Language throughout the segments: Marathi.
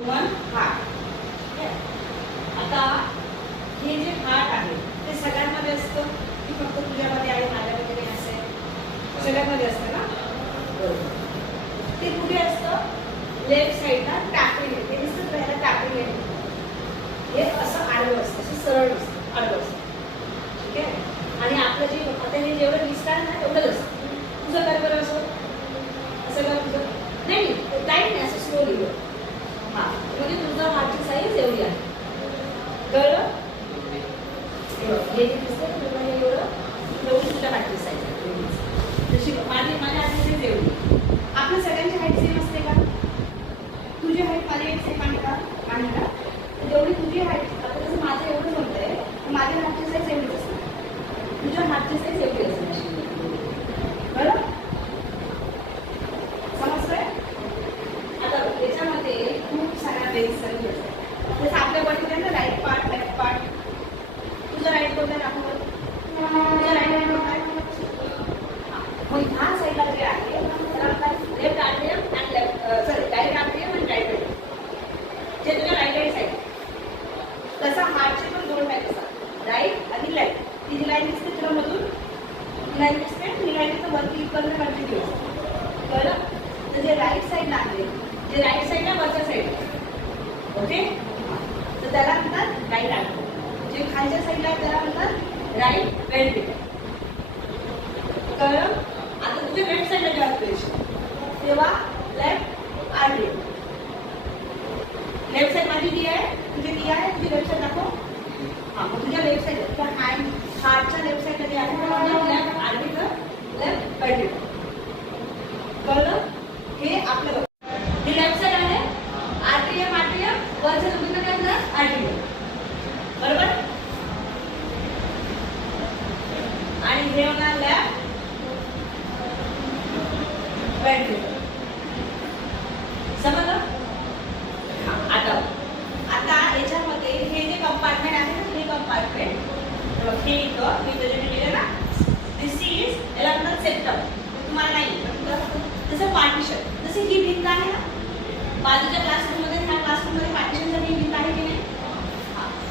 Human heart. आता हे जे हार्ट आहे ते सगळ्यांमध्ये असतं की फक्त तुझ्यामध्ये आहे, माझ्यामध्ये नाही असेल? सगळ्यांमध्ये असतं ना. बरोबर. ते कुठे असतं? लेफ्ट साईडला टॅपिंग आहे. ते दिसतं पहिला टॅपिंग आहे. हे असं आडवं असतं, असं सरळ असतं, आडवं असतं. ठीक आहे. आणि आपलं जे आता हे जेवढं दिसतं ना एवढंच असतं. तुझं काय बरं असं असं का तुझं नाही टाईम नाही, असं स्लोली. हां म्हणजे तुझं हार्टची साईज एवढी आहे. कळलं? हे जे दिसतं तुला हे एवढी तुझ्या हार्टची साईज आहे. जशी माझ्या हार्टची साईज एवढी. आपल्या सगळ्यांची हाईट सेम असते का? तुझी हाईट माझी हाईट सेम आहे का? नाही का? जेवढी तुझी हाईट आता जसं माझं एवढं म्हणतंय माझ्या हार्टची साईज एवढीच असते. तुझ्या हार्टची साईज एवढी असते. बरं समजतंय? आता याच्यामध्ये खूप साऱ्या वेज सर्व असतात. जसं आपल्या बॉडीमध्ये ना राईट पार्ट लेफ्ट पार्ट. तुझं राईट कोणतं दाखव. तुझं राईट हँड कोणतं आहे? मग ह्या साईडला जे आहे त्याला काय left आर्टियम and left sorry right आर्टियम and write ventricle. जे तुझ्या राईट हँड साईड. तसा हार्टचे पण दोन टाईप असतात, राईट आणि लेफ्ट. ती जी लाईन दिसते तुला मधून ती लाईन दिसते, ही लाईन तर वरती इकडनं कंटिन्यू असते. कळलं? तर जे राईट साईडला आहे, जे राईट साईडला वरच्या साईडला, ओके, तर त्याला म्हणतात राईट आर्टियम. जे खालच्या साईडला आहे त्याला म्हणतात राईट वेंट्रिकल. कळलं? आता तुझ्या लेफ्ट साईडला जेव्हा तुझ्याशी तेव्हा लेफ्ट आर्टियम. लेफ्ट साईड माझी ती आहे, तुझी ती आहे, तुझी लेफ्ट साईड दाखव. हां मग तुझ्या लेफ्ट साईडला तुझ्या हार्टच्या लेफ्ट साईडला जे आहे लेफ्ट आर्टिकल लेफ्ट वेंट्रिकल. कळलं? हे आपलं ही लेफ्ट साईड आहे. आर्टियम आर्टियम वरच्या तुम्ही काय म्हणतात आर्टिकल. बरोबर. आणि हे होणार लेफ्ट वेंट्रिकल. समजलं? आता याच्यामध्ये हे जे कंपार्टमेंट आहे ना, हे कंपार्टमेंट हे इथं मी त्याच्याने लिहिलं ना, दिस इज याला म्हणतात सेप्टम. तुम्हाला नाही जसं पार्टिशन, जसं ही भिंत आहे ना बाजूच्या क्लासरूममध्ये, ह्या क्लासरूममध्ये पार्टिशनसाठी भिंत आहे की नाही?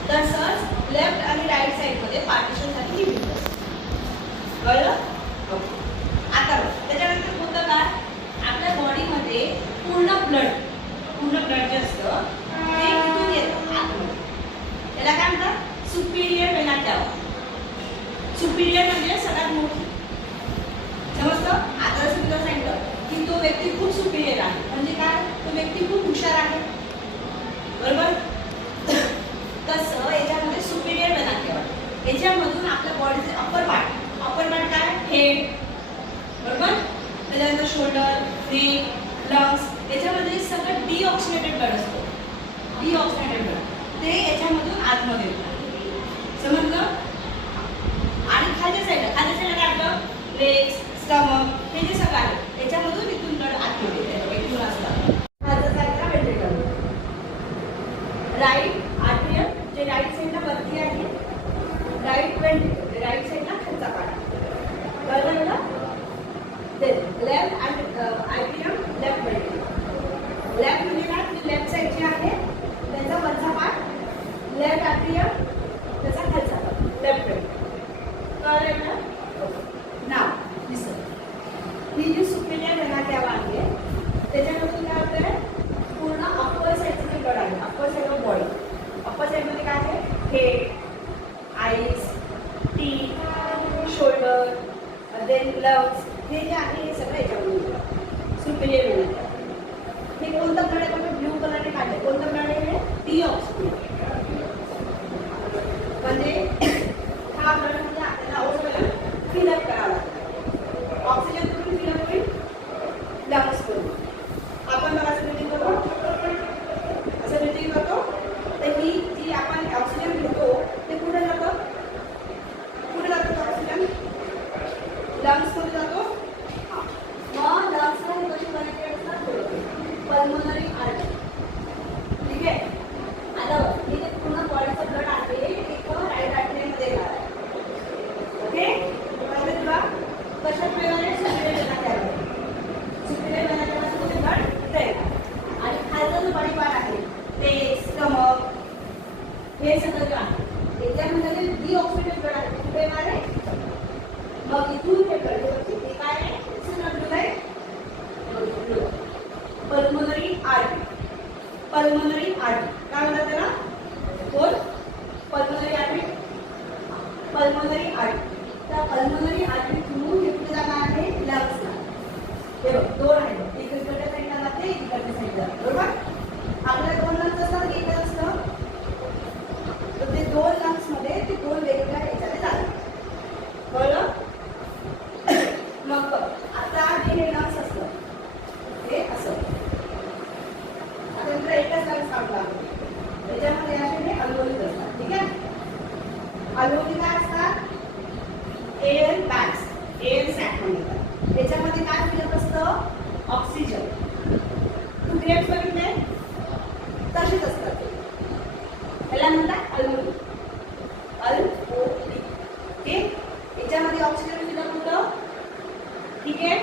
तसंच लेफ्ट आणि राईट साईडमध्ये पार्टिशनसाठी ही भिंत असते. कळलं? आता त्याच्यानंतर होतं काय, आपल्या बॉडीमध्ये पूर्ण ब्लड जे असतं ते इथून येतं आतमध्ये. त्याला काय म्हणतात? Superior vena cava. सुपिरियर म्हणजे सगळ्यात मोठी. समजतं? आता जसं तुला सांगितलं की तो व्यक्ती खूप सुपिरियर आहे, म्हणजे काय, तो व्यक्ती खूप हुशार आहे. बरोबर. तसं याच्यामध्ये सुपिरियर वेना कॅवा, याच्यामधून आपल्या बॉडीचे अप्पर पार्ट काय, हेड. बरोबर. त्याच्यानंतर शोल्डर, नेक, लंग्स, याच्यामध्ये सगळं डिऑक्सिनेटेड ब्लड असतो. डिऑक्सिनेटेड ब्लड ते याच्यामधून आतमध्ये येतं. समजलं? आणि खालच्या साईडला काय आपलं लेग्स, स्टमक, हे जे सगळं आहे याच्यामधून इथून ब्लड आतमध्ये येतं. इथून असतात. खालच्या साईडला वेंट्रिकल. राईट आर्टियम जे राईट साईडला वरती आहे, राईट वेंट्रिकल राईट साईडला खालचा पार्ट. कळलं ना? लेफ्ट आर्टियम लेफ्ट वेंट्रिकल. लेफ्ट म्हणजे काय, लेफ्ट साईड जी आहे त्याचा वरचा पार्ट, लेफ्ट आर्टियम त्याचा खालचा पार्ट, लेफ्ट वेंट्रिकल. कळलं ना? नाव दिसत ही जी सुपिरियर वेना कॅवा आहे त्याच्यामधून काय होतं, पूर्ण अप्पर साईडचं ब्लड आहे. Upper side of body. Upper साईडमध्ये काय आहे, head, eyes, teeth, shoulder, then lungs, हे जे आहे हे सगळं याच्यामध्ये सुपिरियर वेना कॅवा. हे कोणतं ब्लड आहे, आपण ब्ल्यू कलरने काढले. कोणतं ब्लड आहे? डिऑक्सिनेटेड. म्हणजे हा ब्लड म्हणजे आपल्याला ऑक्सिजन फिलअप करावा लागतो. ऑक्सिजन करून फिलअप होईल लंग्स करून. आपण बघा असं ब्रिथिंग करतो, असं ब्रिथिंग करतो, तर ही जी आपण ऑक्सिजन घेतो ते कुठे जातं? कुठे जातं ऑक्सिजन? लंग्समध्ये जातो. मग लंग्सला हे कशी कनेक्टेड असतात? Pulmonary artery. ठीक आहे. आता हे जे पूर्ण बॉडीचं ब्लड आहे एक राईट आर्टरीमध्ये येणार आहे. ओके. म्हणजे तुला कशात वेळाने superior vena cava, superior vena कॅवाचं ब्लड इथे येणार. आणि खालचा जो बॉडी पार्ट आहे हे सगळं जे आहे याच्यामध्ये डिऑक्सिडेटेड ब्लड आहे कुठे येणार आहे मग इथून हे ब्लड हे काय आहे सगळं आहे पल्मोनरी आर्टरी काय म्हणतात त्याला कोण पल्मोनरी आर्टरी त्या पल्मोनरी आर्टरी थ्रू हे कुठे जाणार आहे लंग्सला हे बघ दोन आहे एक इकडच्या साईडला जाते एक इकडच्या साईडला बरोबर आपल्याला दोन लंग्स असतात एकच असतं तर ते दोन लंग्स मध्ये ते दोन वेगवेगळ्या याच्याने जातात कळलं मग आता हे लंग्स असतं हे असं आता तुला एकच लंग्स काढला त्याच्यामध्ये असे अल्वोली असतात ठीक आहे अल्वोली काय असतात एअर बॅग्स एअर सॅक म्हणतात त्याच्यामध्ये काय फिरत असतं ऑक्सिजन तू ग्रेप्स बघितले तसेच असतात त्याला म्हणतात अल्वोली ओके याच्यामध्ये ऑक्सिजन फिरत होतं ठीक आहे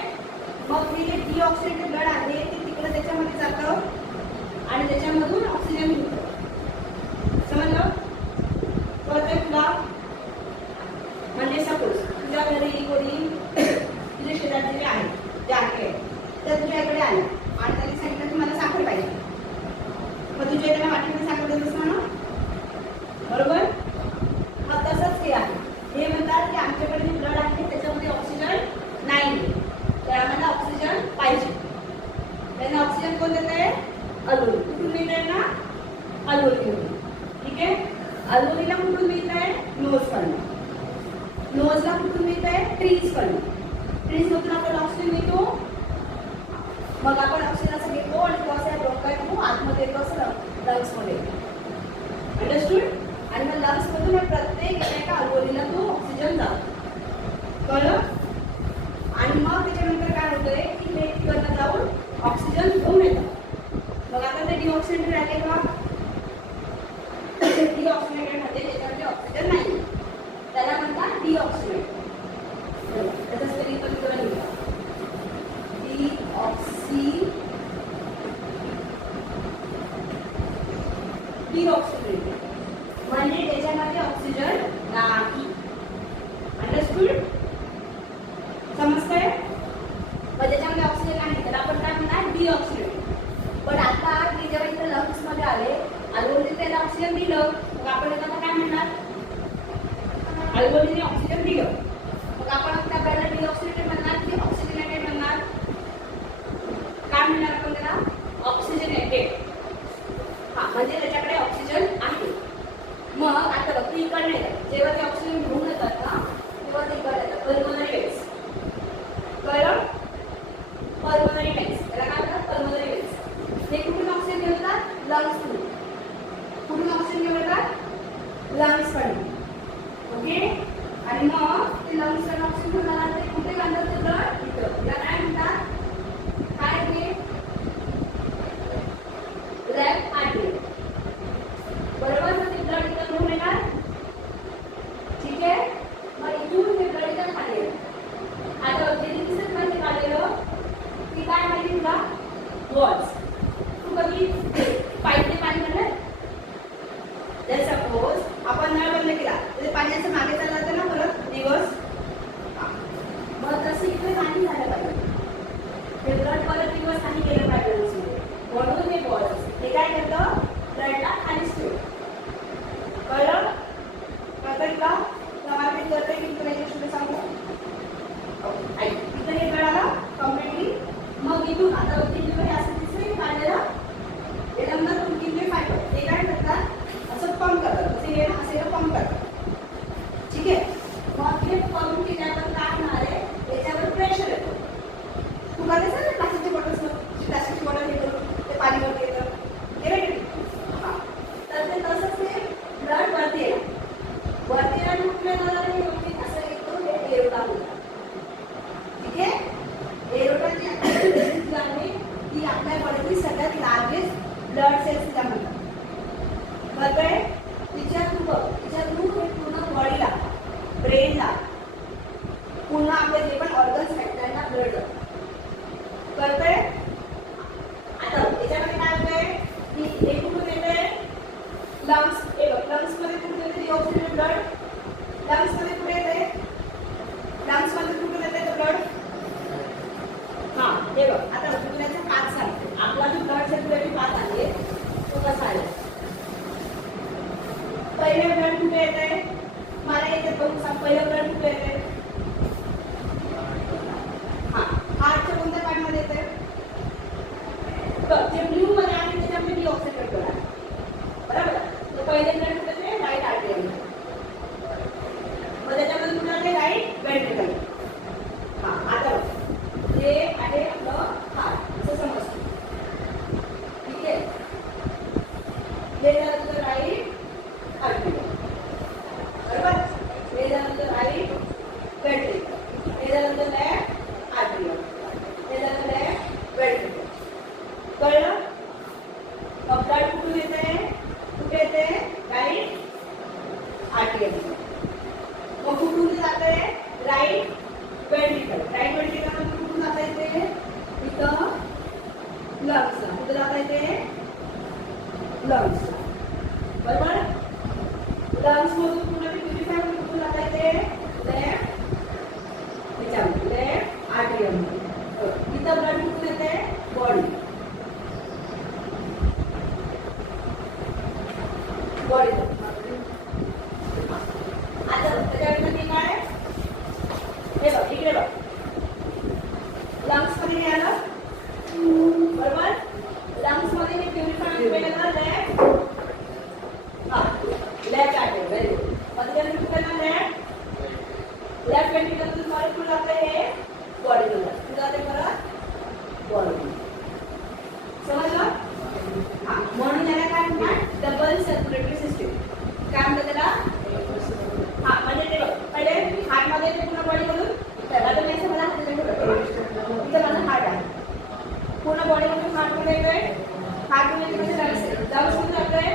मग हे जे डिऑक्सिडेटेड ब्लड आहे ते तिकडे त्याच्यामध्ये जातं आणि त्याच्यामधून ऑक्सिजन मिळतं समजलं कळतंय तुला म्हणजे सपोज तुझ्या घरी कोणी तुझे शेजारचे जे आहेत जे आहे तर तुझ्याकडे आले आणि त्यांनी सांगितलं की मला साखर पाहिजे मग तुझ्या त्यांना वाटेमध्ये साखर देत असणार ना बरोबर मग तसंच हे आहे हे म्हणतात की आमच्याकडे जे ब्लड आहे त्याच्यामध्ये ऑक्सिजन नाही तर आम्हाला ऑक्सिजन पाहिजे त्यांना ऑक्सिजन कोण देत आहे अल्वोली कुठून मिळत आहे ना अल्वोली ठीक आहे अल्वोलीला कुठून मिळत आहे नोजला कुठून मिळत आहे ट्रीज मधून आपल्याला ऑक्सिजन मिळतो मग आपण ऑक्सिजन असं घेतो आणि तो असं डोक्यात आतमध्ये येतो असं लंग्समध्ये अंडरस्टूड आणि मग लंग्समधून प्रत्येक एका अल्वोलीला तो ऑक्सिजन जातो कळलं आणि मग त्याच्यानंतर काय होतंय की हे तिकडनं जाऊन ऑक्सिजन घेऊन येतात मग आता ते डिऑक्सिडेटेड आहे का डिऑक्सिडेटेड मध्ये त्याच्यामध्ये ऑक्सिजन नाही त्याला म्हणतात डिऑक्सिडेट त्याचं स्पेलिंग पण तुला लिहिलं डिऑक्सिडेटेड म्हणजे त्याच्यामध्ये ऑक्सिजन नाही अंडरस्टूड समजतंय मग त्याच्यामध्ये ऑक्सिजन आहे त्याला आपण काय म्हणणार डिऑक्सिडेटेड पण आता मी जेव्हा इथे लंग्स मध्ये आले अल्वोलीने त्याला ऑक्सिजन दिलं मग आपण त्याला काय म्हणणार अल्वोलीने ऑक्सिजन दिलं मग आपण त्या पहिला डिऑक्सिडेटेड म्हणणार की ऑक्सिजनेटेड म्हणणार काय म्हणणार आपण त्याला ऑक्सिजनेटेड हा म्हणजे त्याच्याकडे ऑक्सिजन आहे मग आता बघ तू इकडे नाही जेव्हा ते ऑक्सिजन घेऊन येतात ना तेव्हा ते इकडे येतात पल्मोनरी वेल्स कळलं पल्मोनरी वेल्स त्याला काय म्हणतात पल्मोनरी वेल्स ते कुठून ऑक्सिजन घेऊन येतात लंग्स कडून कुठून ऑक्सिजन घेऊन येतात लंग्स कडून ओके आणि मग ते लंग्स कडून ऑक्सिजन घेऊन आला ते कुठे घालतात ते ब्लड इथं याला काय म्हणतात काय ते लेफ्ट आर्टरी बरोबर मग ते ब्लड इथं घेऊन येणार ठीक आहे मग इथून ते ब्लड इथं खाली येतं आता जे दिसत मध्ये काढलेलं की काय माहिती तुला वॉल्स तू कधी पाईपने पाणी भरलं जर सपोज आपण नळ बंद केला तर पाण्याचं मागे चाललं जातं ना परत रिव्हर्स मग तसं इथे पाणी झालं पाहिजे हे ब्लड परत रिव्हर्स आणि गेलं पाहिजे म्हणून हे वॉल्स हे काय करतं ब्लडला खाली ठेवतं कळलं कळतंय का तुम्हाला ते कळतंय की तुला याच्याशी सांगू इथं हे कळालं कम्प्लिटली मग इथून आता किल्ले हे असं दिसतंय काढलेलं याच्यानंतर तुम्ही किल्ले फायबर ते काय करतात असं पंप करतात असे हे ना असे पंप करतात ठीक आहे मग हे पंप केल्यावर काय होणार आहे याच्यावर प्रेशर येतो तू काय ना प्लास्टिकची बॉटल हे करून ते पाणी वरती येतं हां तर ते तसंच ते ब्लड वरती येणार वरती येणार कुठल्या असं येतो हे एवढा होता ठीक आहे एरोटाची आहे ती आपल्या बॉडीतली सगळ्यात लार्जेस्ट ब्लड सेल्स तिला म्हणतात कळतंय तिच्या थ्रू हे पूर्ण बॉडीला ब्रेनला पूर्ण आपले जे पण ऑर्गन्स आहेत त्यांना ब्लड जातं कळतंय आता याच्यामध्ये काय होतंय की हे कुठून येतंय लंग्स, हे बघ लंग्स मध्ये कुठे येते डिऑक्सिजेटेड ब्लड? लंग्स मध्ये कुठे येते? लंग्स मध्ये कुठे येते ब्लड? हा हे बघ आता तुला पाच सांगते. आपला जो ब्लड सर्क्युलेटिंग पाथ आहे तो कसा आहे? पहिले ब्लड कुठे येते? मला येते बघू सांग. पहिले ब्लड कुठे येते? हा हार्टच्या कोणत्या पार्टमध्ये येते? बघ जे ब्लू मध्ये आहे त्याच्यामध्ये डिऑक्सिडेटेड ब्लड आहे, बरोबर? तर पहिले ब्लड कुठे येते? राईट आर्टरीमध्ये. मग त्याच्यामध्ये कुठे येते? Right ventricle. हा आता हे आहे आपलं हार्ट असं समजतो, ठीक आहे? हे झालं तुझं राईट आर्टरीमध्ये, बरोबर? हे झालं तुझं राईट वेंट्रिकल. हे झालं तुझं लेफ्ट आर्टरीमध्ये. हे झालं लेफ्ट वेंट्रिकल. कळलं? मग ब्लड कुठून येते? कुठे येते? राईट आर्टरीमध्ये. मग कुठून जाते? Right ventricle. राईट वेंट्रिकल कुठून जाता येते? इथं लंग्सला. कुठे जाता येते? लंग्सला, बरोबर? लंग्स मधून पुन्हा प्युरिफाय कुठून जाता येते? लेफ्ट ह्याच्यामध्ये, लेफ्ट आर्टरीमध्ये. इथं ब्लड कुठून येते? बॉडी. बॉडी आता त्याच्यामध्ये काय? हे बघ इकडे बघ, लंग्स मध्ये काय आलं? बरोबर? लंग्स मध्ये मी प्युरिफाय केलं लेफ्ट, हा लेफ्ट आर्टरी. Very good. मग त्याच्यामध्ये कुठे ना लेफ्ट लेफ्ट वेंट्रिकल मॉलिक्यूल जाते हे बॉडीला. कुठे जाते परत? बॉडी. समजलं? हा म्हणून याला काय म्हणतात? Double circulatory system. काय म्हणतात त्याला? हा म्हणजे ते बघ पहिले हार्टमध्ये येते पूर्ण बॉडीमधून. आता मी असं मला इथं माझं हार्ट आहे, पूर्ण बॉडीमधून हार्टमध्ये येतोय. हार्टमध्ये लंग्समधून जातोय,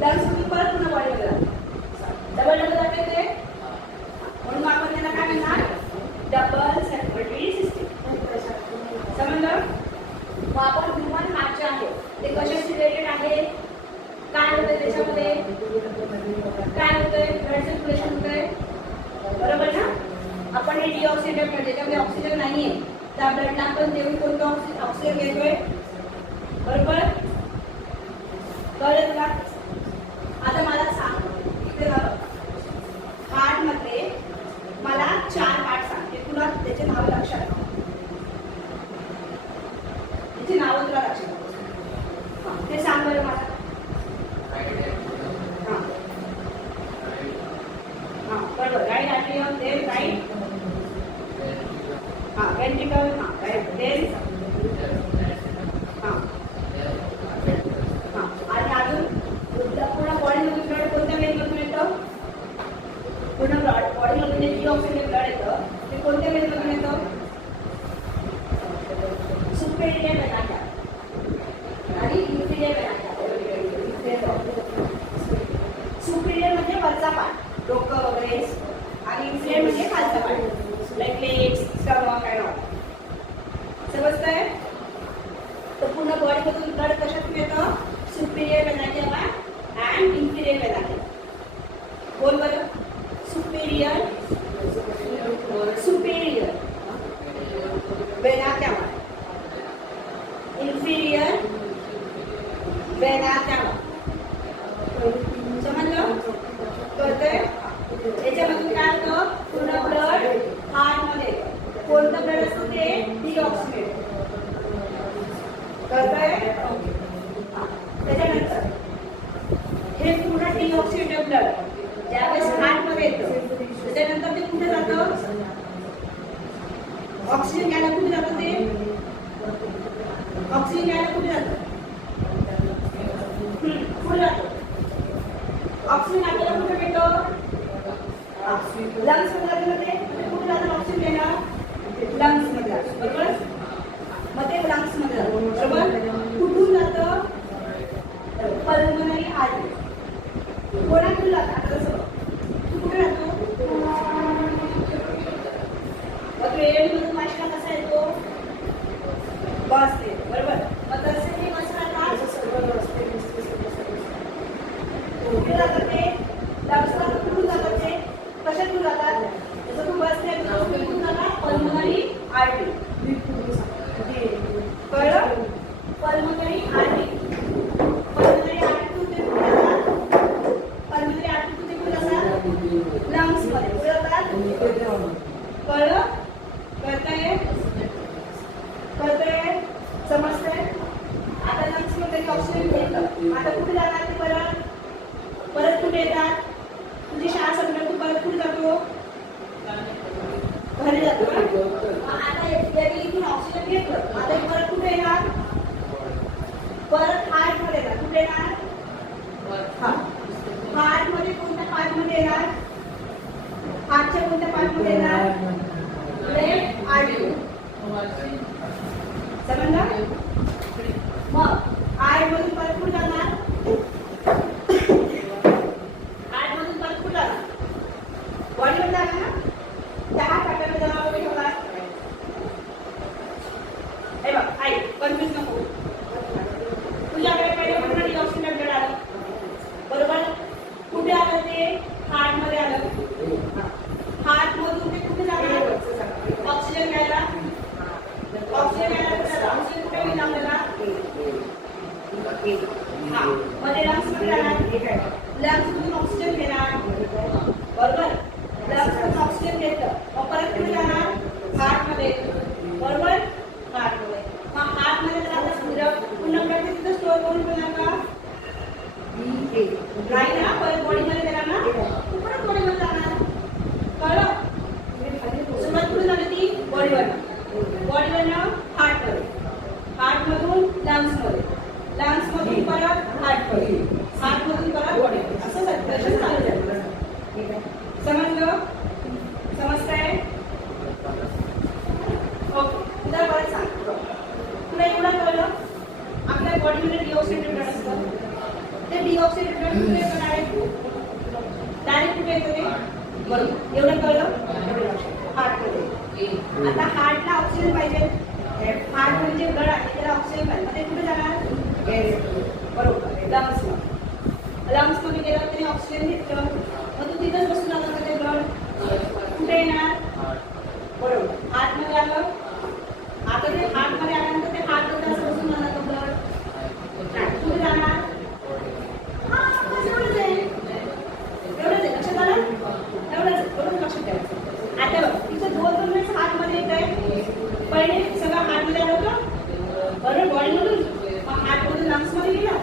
लंग्समधून परत पूर्ण बॉडीमध्ये जातो. डबल डबल जाते ते, म्हणून आपण त्याला काय म्हणणार? Double circulatory system. समजलं? मग आपण ह्युमन हार्ट जे आहे ते कशाशी रिलेटेड आहे? काय होतंय त्याच्यामध्ये? काय होतंय? ब्लड सर्क्युलेशन होतंय, बरोबर ना? आपण हे डिऑक्सिडेटेड ब्लड, ज्याच्यामध्ये ऑक्सिजन नाहीये त्या ब्लडला आपण देऊन कोणतं ऑक्सिजन घेतोय, बरोबर? कळलं तुला? आता मला सांग, इथे हार्ट मध्ये मला 4 पार्ट सांग. ते तुला त्याचे नाव लक्षात ठेव. त्याची नावं तुला लक्षात ठेव. ते सांग बरं मला. बरोबर. Right arterial, then right ventricle, right then आणि अजून पूर्ण बॉडीमधून ब्लड कोणत्या वेनमधून येतं? पूर्ण बॉडीमधून जे डिऑक्सिडेटेड ब्लड येतं ते कोणत्या वेनमधून येतं? सुपेरियर वेना आणि इन्फिरियर वेना. सुपेरियर म्हणजे वरचा पार्ट, डोकं वगैरे, आणि इन्फिरियर म्हणजे खालचा part, like legs, stomach and all. समजतंय? तर पूर्ण बॉडीमधून ब्लड कशातून येतं? Superior vena and inferior vena. बोल बरं. Superior superior vena cava, inferior vena cava. समजलं? कळतंय? याच्यामधून काय होतं? पूर्ण ब्लड हार्टमध्ये. कोणतं ब्लड असतं ते? डिऑक्सिडेटेड. कळतंय? त्याच्यानंतर हे पूर्ण डिऑक्सिडेटेड ब्लड ज्यावेळेस हार्टमध्ये येतं त्याच्यानंतर ते कुठे जातं? ऑक्सिजन घ्यायला कुठे जातं ते? ऑक्सिजन घ्यायला कुठे जातं? कुठे जातं? ऑक्सिजन आपल्याला कुठे मिळतो? लंग्स मध्ये. कुठे जातं ऑक्सिजन घ्यायला? लंग्स मध्ये जातं, बरोबर? मग ते लंग्स मध्ये जातं, बरोबर? कुठून जातं? Pulmonary artery. कोणाकडून जातं? आता कसं तू कुठे राहतो? मग तू एअरमधून वाशला कसा येतो? बस ते, बरोबर? मग तसे हे बस राहतात कुठे जातात ते लंग्सला कुठून जातात ते कशातून जातात जसं तू बसते कुठून जातात पल्मोनरी आर्टरी कळलं पल्मोनरी आर्टरी पल्मोनरी आर्टरी कुठे जातात पल्मोनरी आर्टरी कुठे जातात लंग्स मध्ये कुठे जातात कळलं कळतंय कळतंय समजतंय आता लंग्स मध्ये ऑक्सिजन घेतलं आता कुठे जाणार ते परत कुठे येतात तुझी शाळा संपल्यावर तू परत कुठे जातो घरी जातो का आता इथून ऑक्सिजन घेतलं आता परत कुठे येणार परत हार्ट मध्ये येणार कुठे येणार हार्ट मध्ये कोणत्या पार्ट मध्ये येणार हार्टच्या कोणत्या पार्ट मध्ये येणार लेफ्ट आर्टरी समजलं मग हार्ट मधून परत कुठे जाणार हार्ट मधून परत कुठे जाणार बॉडीवर जाणार ना 10 काट्याला जाणार वगैरे होणार हे बघ आई कन्फ्युज नको तुझ्याकडे पहिले पूर्ण डिऑक्सिजन ब्लड आलं बरोबर कुठे आलं ते हार्ट मध्ये आलं हार्ट मधून ते कुठे जाणार ऑक्सिजन घ्यायला ऑक्सिजन घ्यायला ऑक्सिजन कुठे मिळणार आपल्याला हा मध्ये लंग्स मध्ये जाणार लंग्स मधून ऑक्सिजन घेणार बरोबर लंग्स मधून ऑक्सिजन घेतलं मग परत कुठे जाणार हार्ट मध्ये बरोबर हार्ट मध्ये मग हार्ट मध्ये जर आता पूर्ण ब्लड तिथं स्टोअर करून ठेवणार का नाही ना परत बॉडी मध्ये देणार ना परत बॉडी मध्ये जाणार कळलं सुरुवात कुठे झाली ती बॉडीवरनं हार्ट मध्ये हार्ट मधून लंग्स मध्ये लंग्स मधून परत हार्ट मध्ये हार्ट मधून परत बॉडी असं सर्क्युलेशन चालू झालं समजलं समजतंय ओके तुला परत सांग तुला एवढं कळलं आपल्या बॉडीमध्ये डिऑक्सिडेटेड ब्लड असतं ते डिऑक्सिडेटेड ब्लड कुठे येतं डायरेक्ट कुठे येतं ते बरोबर एवढं कळलं हार्ट मध्ये आता हार्टला ऑक्सिजन पाहिजे हार्ट म्हणजे ब्लड आहे त्याला ऑक्सिजन पाहिजे ते कुठे जाणार बरोबर लंग्स मध्ये गेलं त्याने ऑक्सिजन घेतलं मग तू तिथंच बसून आलं का ते ब्लड कुठे येणार बरोबर हार्ट मध्ये आलं आता ते हार्ट मध्ये आल्यानंतर ते हार्ट मध्ये असं बसून आलं का ब्लड कुठे जाणार एवढंच आहे लक्षात आलं एवढंच लक्षात ठेवायचं आता बघ तिचं 2 मिनिट हार्ट मध्ये येत आहे पहिले सगळं हार्ट मध्ये आलं होतं बरोबर बॉडी मधून हार्ट मधून लंग्स मध्ये गेला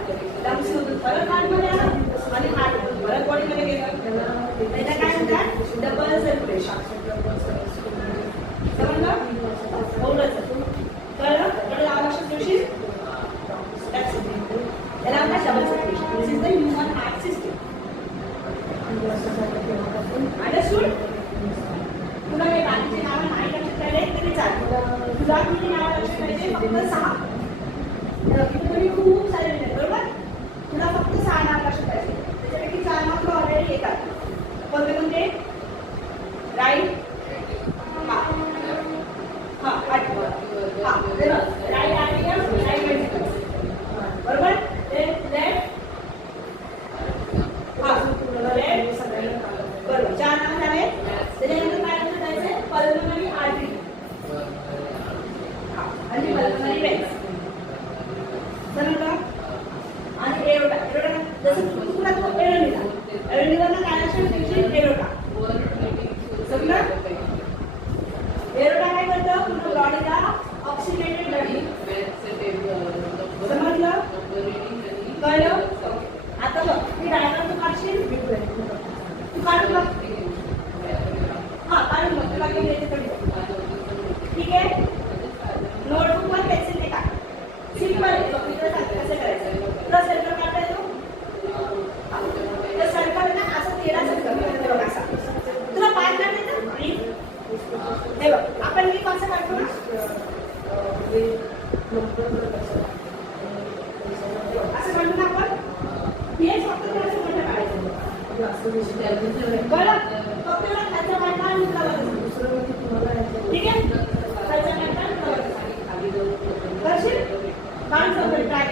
लंग्स मधून परत हार्ट मध्ये आलं आणि हार्ट मधून परत बॉडी मध्ये गेलं त्याला काय म्हणतात डबल सर्क्युलेशन समजलं एवढंच कळलं एवढं आवश्यक दिवशी त्याला म्हणतात double circulation this is the human heart system understood तुला हे बाकीचे नावं नाही लक्षात राहिले तरी चालेल तुला किती नावं लक्षात पाहिजे फक्त 6 तुम्ही खूप सारे मिळतात बरोबर तुला फक्त 6 नाव लक्षात पाहिजे त्याच्यापैकी 4 नाव तुला ऑलरेडी येतात कोणते कोणते राईट हा हा आठवण हा राईट आर्टिकल राईट वेंट्रिकल बरोबर लेफ्ट हा लेफ्ट बरोबर 4 नाव झाले त्याच्यानंतर काय लक्षात द्यायचं पल्मोनरी आर्टरी आणि पल्मोनरी वेन्स समजलं आणि एरोटा एरोटा जसं तुला तो एरोनिला काय लक्षात ठेवायचं एरोटा समजलं एरोटा काय करतं पूर्ण बॉडीला ऑक्सिजनेटेड ब्लड समजलं कळलं आता बघ मी डायग्राम तू काढशील तू काढून बघ हा काढून बघ तुला काही ठीक आहे नोटबुकवर पेन्सिल ने टाक सिंपल आहे कसं करायचं तुला सर्कल काढता येतो तर सर्कल ना असं 13 सर्कल बघ असा तुला पाय काढता येतं हे बघ आपण मी कसं काढतो ना असं काढतो ना आपण हेच फक्त तुला असं मोठं काढायचं बरं फक्त तुला खालचा पाय काढ ठीक आहे खालचा पाय काढ करशील काढून जाऊ ट्राय